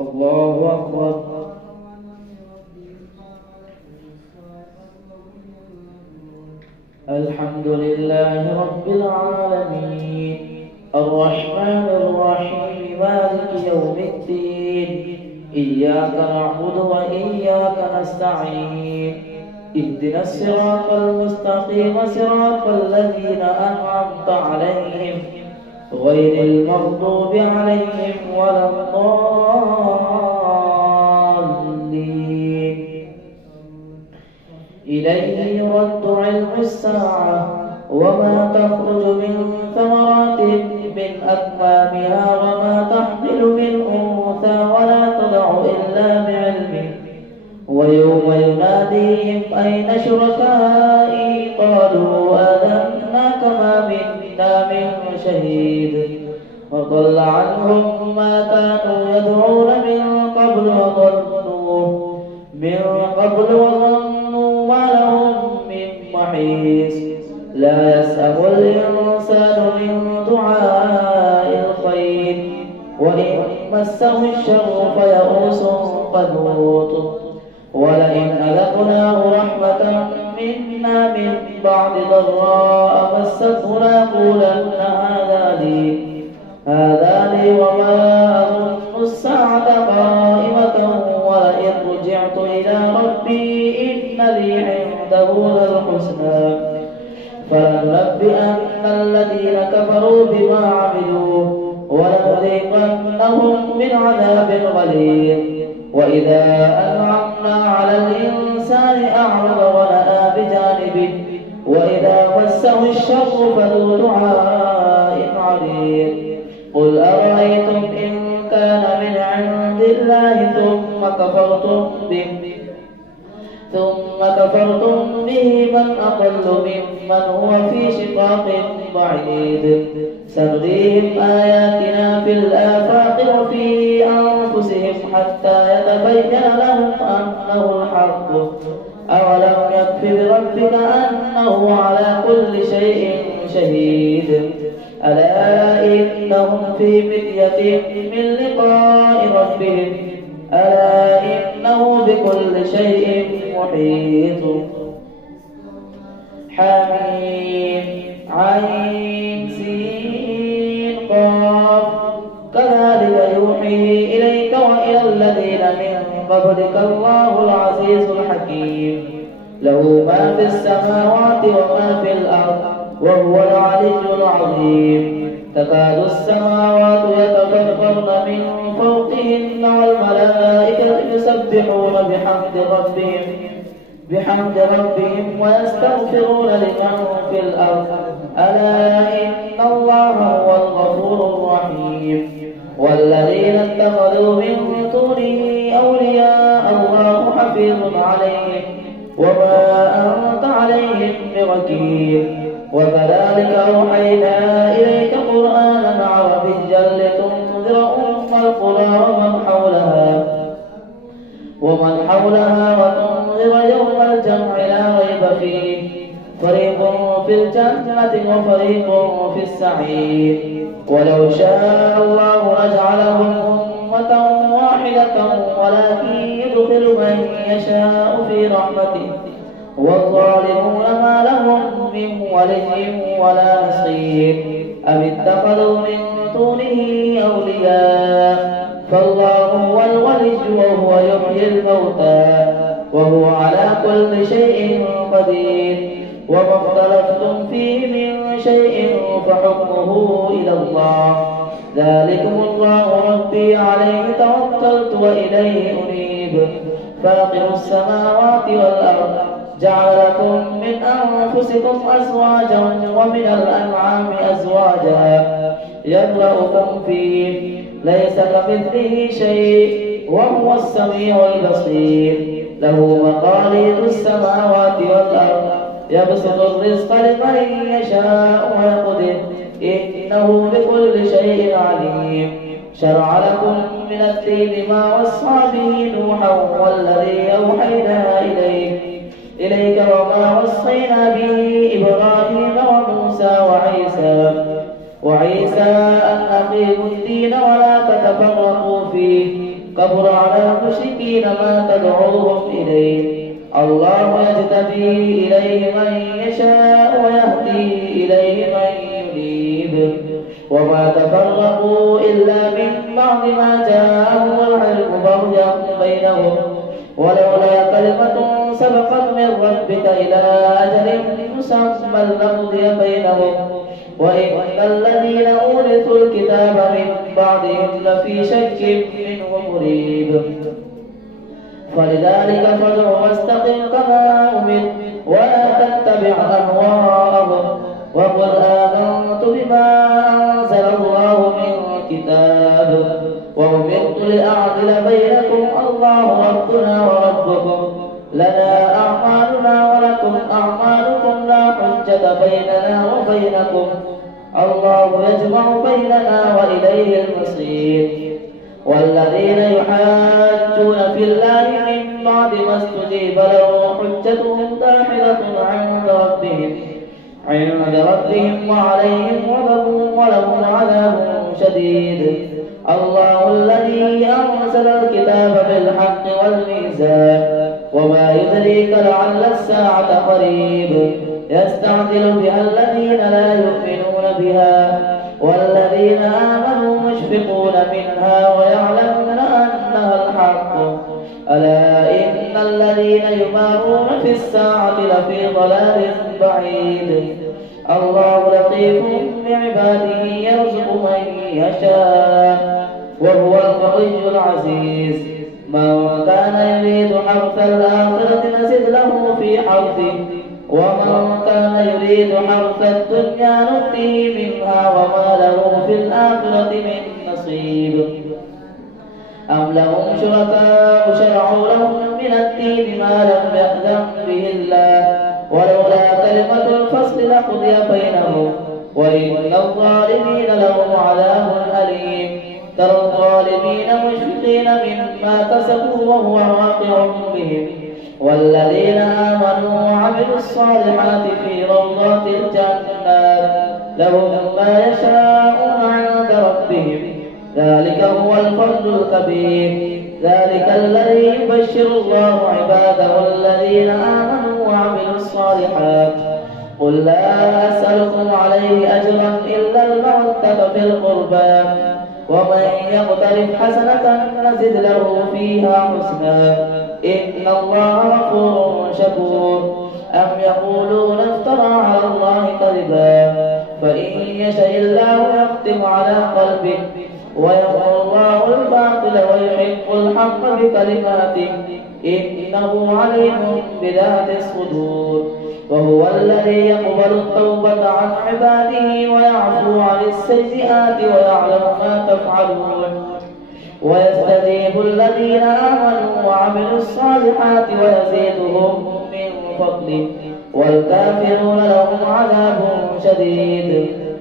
الله أكبر. الحمد لله رب العالمين الرحمن الرحيم مالك يوم الدين إياك نعبد وإياك نستعين اهدنا الصراط المستقيم صراط الذين أنعمت عليهم غير المغضوب عليهم ولا الضالين. إليه يرد علم الساعة وما تخرج من ثمرات من أكمامها وما تحمل من أنثى ولا تضع إلا بعلمه ويوم يناديهم أين شركائي قالوا آذناك ما منا من شهيد وضل عنهم ما كانوا يدعون من قبل وظنوا ما لهم من محيص. لا يسأم الإنسان من دعاء الخير وإن مسه الشر فيئوس قنوط. ولئن أذقناه رحمة منا من بعد ضراء مسته ليقولن هذا لي وما أظن الساعة قائمة ولئن رجعت إلى ربي إن لي عنده للحسنى فلننبئن الذين كفروا بما عملوا ولنذيقنهم من عذاب غليظ. وإذا أنعمنا على الإنسان أعرض ونأى بجانبه وإذا مسه الشر فذو دعاء عريض. قل أرأيتم إن كان من عند الله ثم كفرتم به من أضل ممن هو في شقاق بعيد. سنريهم آياتنا في الآفاق وفي أنفسهم حتى يتبين لهم أنه الحق. أولم يكف بربك أنه على كل شيء شهيد. ألا إنهم في مرية من لقاء ربهم ألا إنه بكل شيء محيط. حميم عين سين قاف كذلك يوحي إليك وإلى الذين من قبلك الله العزيز الحكيم له ما في السماوات وما في الأرض وهو العلي العظيم. تكاد السماوات يتفطرن من فوقهن والملائكة يسبحون بحمد ربهم ويستغفرون لمن في الأرض ألا إن الله هو الغفور الرحيم. والذين اتخذوا من دونه أولياء الله حفيظ عليهم وما أنت عليهم بوكيل. وكذلك أوحينا إليك قرآنا عربيا لتنذر أم القرى ومن حولها وتنذر يوم الجمع لا ريب فيه فريق في الجنة وفريق في السعير. ولو شاء الله لجعلهم أمة واحدة ولكن يدخل من يشاء في رحمته والظالمون ما لهم من ولي ولا نصير. أم اتخذوا من دونه أولياء فالله هو الولي وهو يحيي الموتى وهو على كل شيء قدير. وما اختلفتم فيه من شيء فحكمه إلى الله ذلكم الله ربي عليه توكلت وإليه أنيب. فاطر السماوات والأرض جعل لكم من أنفسكم أزواجا ومن الأنعام أزواجا يذرأكم فيه ليس كمثله شيء وهو السميع البصير. له مقاليد السماوات والأرض يبسط الرزق لمن يشاء ويقدر إنه بكل شيء عليم. شرع لكم من الدين ما وصى به نوحا والذي أوحينا إليك وما وصينا به إبراهيم وموسى وعيسى أن أقيموا الدين ولا تتفرقوا فيه كبر على المشركين ما تدعوهم إليه. الله يجتبي إليه من يشاء ويهدي إليه من ينيب، وما تفرقوا إلا من بعد ما جاءهم العلم بغيا بينهم، ولولا كلمة سبقت من ربك إلى أجل مسمى لقضي بينهم، وإن الذين أورثوا الكتاب من بعدهم لفي شك منه مريب. فلذلك فادع واستقم كما أمرت ولا تتبع أهواءهم، وقل آمنت بما أنزل الله من كتاب وأمرت لأعدل بينكم الله ربنا وربكم لنا أعمالنا ولكم أعمالكم لا حجة بيننا وبينكم الله يجمع بيننا وإليه المصير. والذين يحاجون في الله من بعد ما استجيب له حجتهم داحضة عند ربهم وعليهم غضب ولهم عذاب شديد. الله الذي أنزل الكتاب بالحق والميزان، وما يدريك لعل الساعة قريب، يستعجل بها الذين لا يؤمنون بها والذين آمنوا مشفقون منها ويعلمون أنها الحق. ألا إن الذين يمارون في الساعة لفي ضلال بعيد. الله لطيف بعباده يرزق من يشاء وهو القوي العزيز. من كان يريد حرث الآخرة نزد له في حرثه، ومن كان يريد حرث الدنيا نؤتيه منها وما له في الآخرة من نصيب. أم لهم شركاء شرعوا لهم من الدين ما لم يأذن به الله، ولولا كلمة الفصل لقضي بينهم وإن الظالمين لهم عذاب أليم. ترى الظالمين مشفقين مما كسبوا وهو واقع بهم، والذين آمنوا وعملوا الصالحات في روضات الجنات لهم ما يشاءون عند ربهم، ذلك هو الفضل الكبير. ذلك الذي يبشر الله عباده الذين آمنوا وعملوا الصالحات. قل لا أسألكم عليه أجرا إلا المودة في القربى، ومن يقترف حسنة نزد له فيها حسنا إن الله غفور شكور. أم يقولون افترى على الله كذبا، فإن يشاء الله يختم على قلبه ويمحو الله الباطل ويحق الحق بكلماته إنه عليم بذات الصدور. وهو الذي يقبل التوبة عن عباده ويعفو عن السيئات ويعلم ما تفعلون، ويستجيب الذين آمنوا وعملوا الصالحات ويزيدهم من فضله، والكافرون لهم عذاب شديد.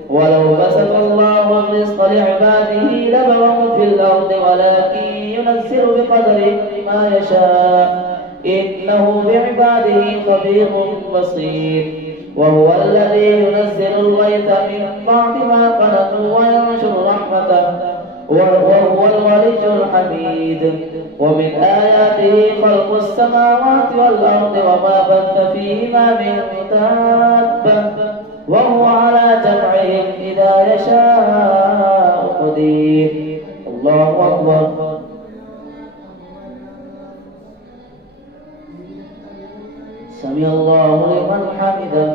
ولو بسط الله الرزق لعباده لبغوا في الأرض ولكن ينزل بقدر ما يشاء إنه بعباده خبير بصير. وهو الذي ينزل الغيث من بعد ما قنطوا وينشر رحمته وهو الولي الحميد. ومن آياته خلق السماوات والأرض وما بث فيهما من دابة وهو على جمعهم إذا يشاء قدير. الله أكبر. سمع الله لمن حمده.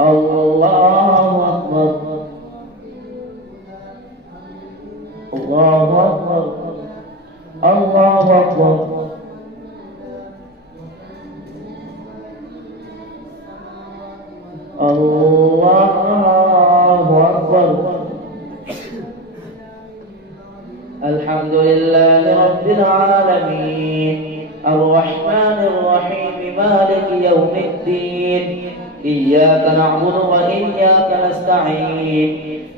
الله أكبر. الله أكبر. الله أكبر. الله أكبر. الحمد لله رب العالمين الرحمن الرحيم مالك يوم الدين. إياك نعبد وإياك نستعين.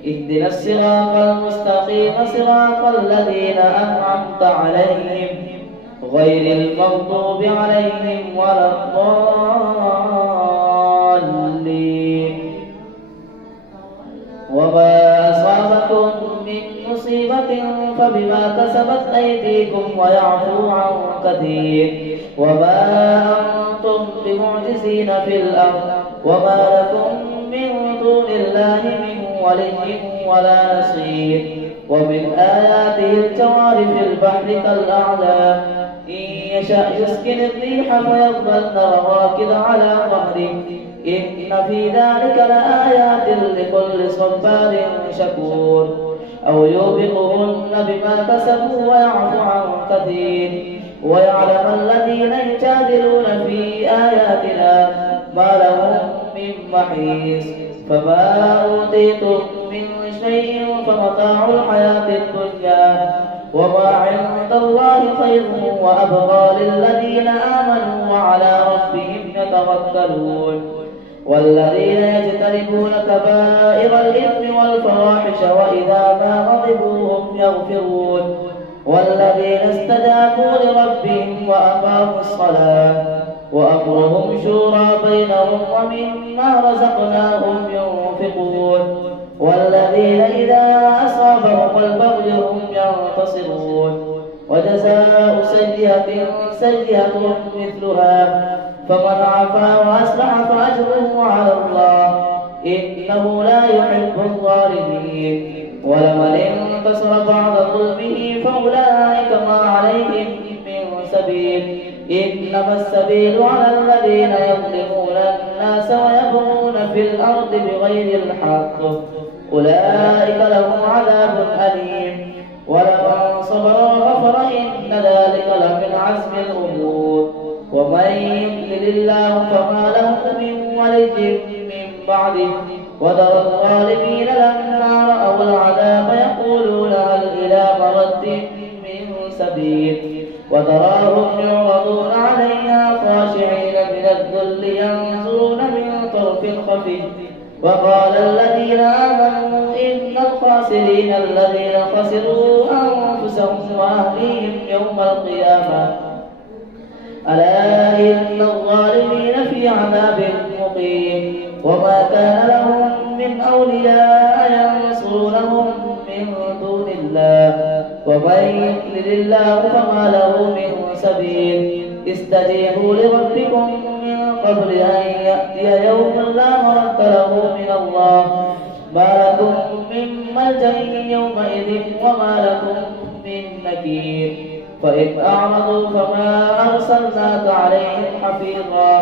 اهدنا الصراط المستقيم صراط الذين أنعمت عليهم غير المغضوب عليهم ولا الضالين. وما أصابكم من مصيبة فبما كسبت أيديكم ويعفو عن كثير وما أنتم بمعجزين في الأرض وما لكم من دون الله من ولي ولا نصير. ومن آياته الجوار في البحر كالأعلام إن يشأ يسكن الريح فيظللن رواكد على ظهره إن في ذلك لآيات لكل صبار شكور. أو يوبقهن بما كسبوا ويعفو عن كثير ويعلم الذين يجادلون في آياتنا ما لهم من محيص. فما أوتيتم من شيء فمتاع الحياة الدنيا وما عند الله خير وأبقى للذين آمنوا وعلى ربهم يتوكلون. والذين يجتنبون كبائر الإثم والفواحش وإذا ما غضبوا هم يغفرون. والذين استجابوا لربهم وأقاموا الصلاة وأمرهم شورى بينهم ومما رزقناهم ينفقون. والذين إذا أصابهم البغي هم ينتصرون. وجزاء سيئة سيئة مثلها فمن عفا وأصلح فأجره على الله إنه لا يحب الظالمين. ولمن انتصر بعد ظلمه فأولئك ما عليهم من سبيل إنما السبيل على الذين يظلمون الناس ويبغون في الأرض بغير الحق أولئك لهم عذاب أليم. ولمن صبر وغفر إن ذلك لمن عزم الأمور. ومن يضلل الله فما له من ولي من بعده وترى الظالمين لما رأوا العذاب يقولون هل إلى مرد من سبيل وتراهم يعرضون عليها خاشعين من الذل ينظرون من طرف خفي. وقال الذين آمنوا إن الخاسرين الذين خسروا أنفسهم وأهليهم يوم القيامة ألا إن الظالمين في عذاب مقيم. وما كان لهم من أولياء ينصرونهم من دون الله ومن يضلل الله فما له من سبيل. استجيبوا لربكم من قبل أن يأتي يوم لا مرد له من الله ما لكم من ملجأ يومئذ وما لكم من نكير. فإن أعرضوا فما أرسلناك عليهم حفيظا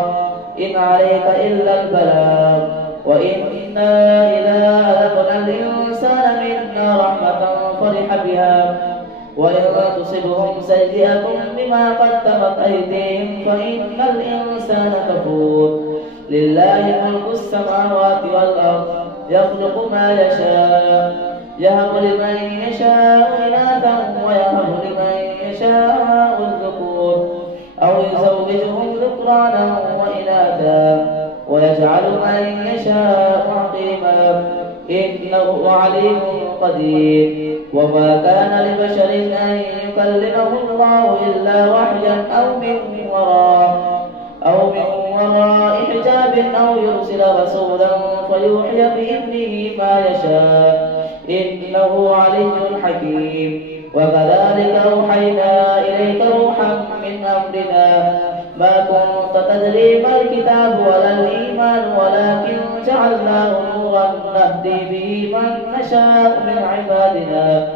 إن عليك إلا البلاغ وإنا إذا أذقنا الإنسان منا رحمة فرح بها وإن تصبهم سيئة بما قدمت أيديهم فإن الإنسان كفور. لله ملك السماوات والأرض يخلق ما يشاء يهب لمن يشاء إناثا ويهب لمن يشاء الذكور أو يزوجهم ذكرانا وإناثا ويجعل من يشاء عقيما إنه عليم قدير. وما كان لبشر أن يكلمه الله إلا وحيا أو من وراء حجاب أو يرسل رسولا فيوحي بإذنه ما يشاء إنه علي حكيم. وكذلك أوحينا إليك روحا من أمرنا ما كنت تدري ما الكتاب ولا الإيمان ولكن جعلناه نورا نهدي به من نشاء من عبادنا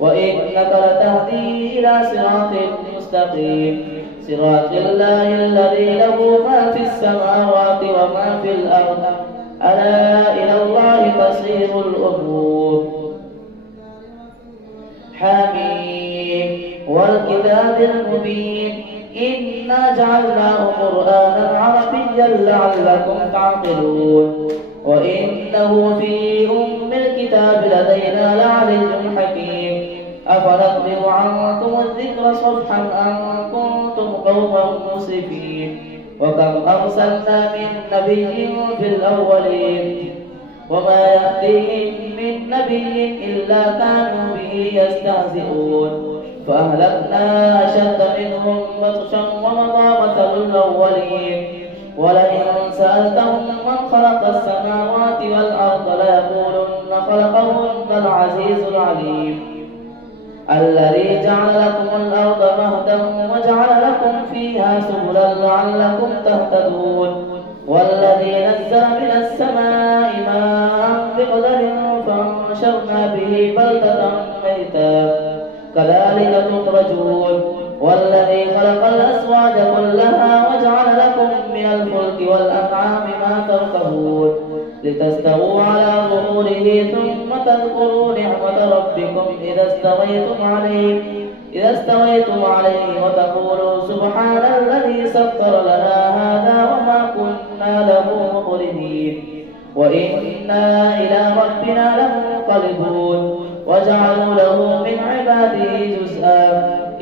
وإنك لتهدي إلى صراط مستقيم صراط الله الذي له ما في السماوات وما في الأرض ألا إلى الله تصير الأمور. حميم والكتاب المبين إنا جعلناه قرآنا عربيا لعلكم تعقلون وإنه في أم الكتاب لدينا لعلي حكيم. أفنقبل عنكم الذكر صفحا أن كنتم قوما مسرفين وكم أرسلنا من نبي في الأولين وما يأتيهم من نبي إلا كانوا به يستهزئون فأهلكنا أشد منهم بطشا ومضى مثل الأولين. ولئن سألتهم من خلق السماوات والأرض ليقولن خلقهن العزيز العليم. الذي جعل لكم الأرض مهدا وجعل لكم فيها سبلا لعلكم تهتدون والذي نزل من السماء ماء بقدر فانشرنا به بلدة ميتا كذلك تخرجون والذي خلق الأزواج كلها وجعل لكم من الفلك والأنعام ما تركبون لتستووا على ظهوره ثم تذكروا نعمة ربكم إذا استويتم عليه وتقولوا سبحان الذي سخر لنا هذا وما كنا له مقرنين وإنا إلى ربنا لمنقلبون وجعلوا له من عباده جزءا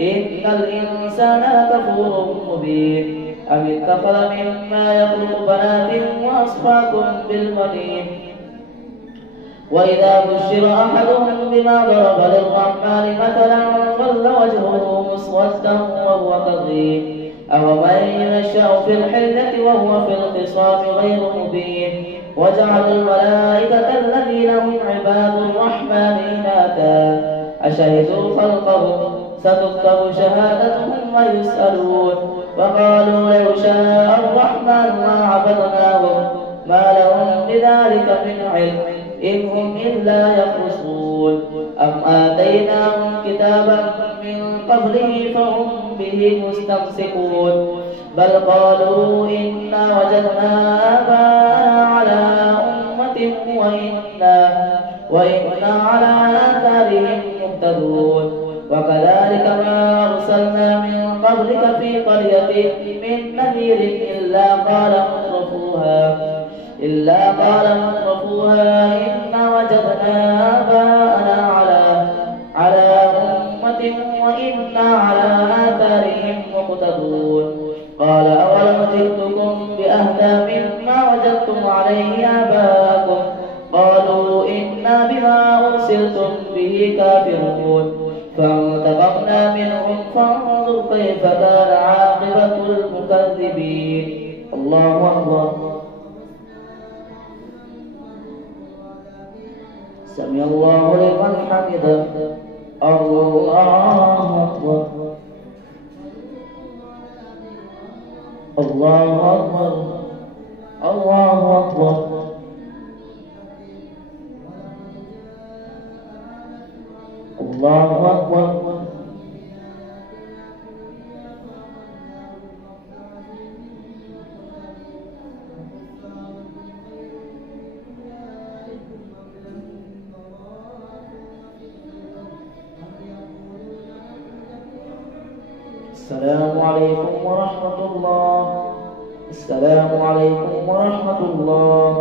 إن الإنسان لكفور مبين أم اتخذ مما يخلق بنات وأصفاكم بالبنين وإذا بشر أحدهم بما ضرب للرحمن مثلا ظل وجهه مسودا وهو كظيم أومن ينشأ في الحلة وهو في الخصام غير مبين وجعلوا الملائكة الذين هم عباد الرحمن إناثا أشهدوا خلقهم ستكتب شهادتهم ويسألون وقالوا لو شاء الرحمن ما عبدناهم ما لهم بذلك من علم إن هم إلا يخرصون أم آتيناهم كتابا من قبله فهم به مستمسكون بل قالوا إنا وجدنا آباءنا على أمة وإنا على آثارهم مهتدون وكذلك ما أرسلنا من قبلك في قرية من نذير إلا قال مترفوها إنا وجدنا آباءنا على أمة وإنا على آثارهم مقتدون قال أولم جئتكم بأهدى مما وجدتم عليه آباءكم قالوا إنا بما أرسلتم به كافرون فانتقمنا منهم فانظر كيف كان عاقبة المكذبين الله أكبر سمع الله لمن حمده الله أكبر الله أكبر الله أكبر الله أكبر السلام عليكم ورحمة الله. السلام عليكم ورحمة الله.